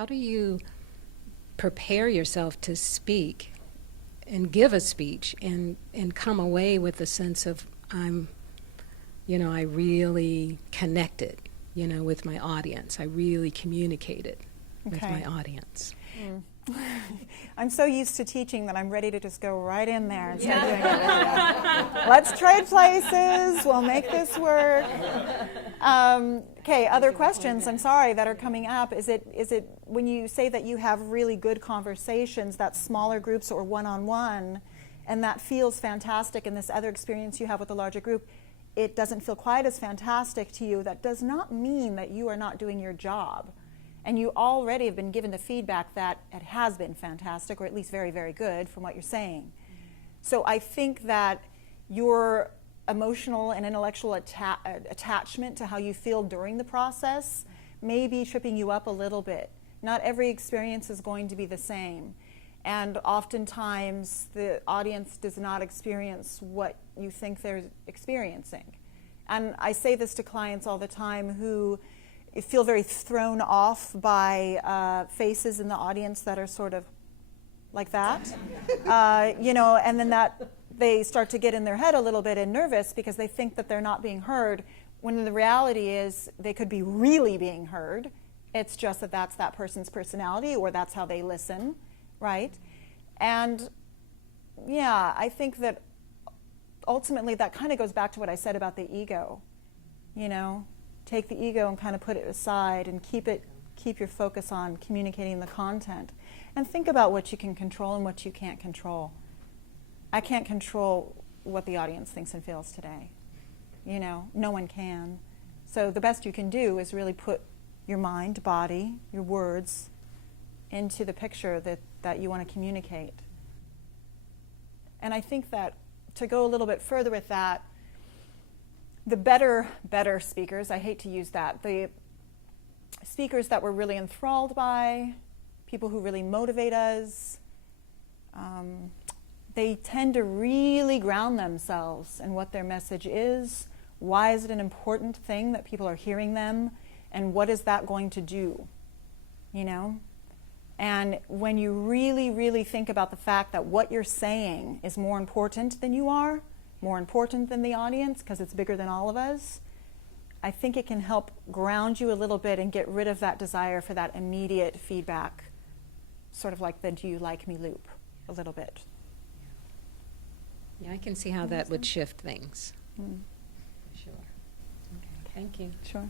how do you prepare yourself to speak and give a speech and come away with a sense of I really connected, with my audience. I really communicated with my audience. I'm so used to teaching that I'm ready to just go right in there and start doing it. Let's trade places. We'll make this work. Okay, other questions, I'm sorry, that are coming up. Is it when you say that you have really good conversations, that smaller groups or one-on-one, and that feels fantastic, and this other experience you have with a larger group, it doesn't feel quite as fantastic to you, that does not mean that you are not doing your job. And you already have been given the feedback that it has been fantastic, or at least very, very good from what you're saying. So I think that your emotional and intellectual attachment to how you feel during the process may be tripping you up a little bit. Not every experience is going to be the same. And oftentimes the audience does not experience what you think they're experiencing. And I say this to clients all the time who feel very thrown off by faces in the audience that are sort of like that, and then that they start to get in their head a little bit and nervous because they think that they're not being heard, when the reality is they could be really being heard. It's just that that's that person's personality, or that's how they listen, right? And yeah, I think that ultimately that kind of goes back to what I said about the ego. Take the ego and kind of put it aside and keep your focus on communicating the content. And think about what you can control and what you can't control. I can't control what the audience thinks and feels today. No one can. So the best you can do is really put your mind, body, your words into the picture that you want to communicate. And I think that to go a little bit further with that, the better speakers, I hate to use that, the speakers that we're really enthralled by, people who really motivate us, they tend to really ground themselves in what their message is. Why is it an important thing that people are hearing them? And what is that going to do? And when you really, really think about the fact that what you're saying is more important than you are, more important than the audience, because it's bigger than all of us, I think it can help ground you a little bit and get rid of that desire for that immediate feedback, sort of like the "do you like me" loop a little bit. Yeah, I can see how that would shift things. Mm. Sure. Okay, thank you. Sure.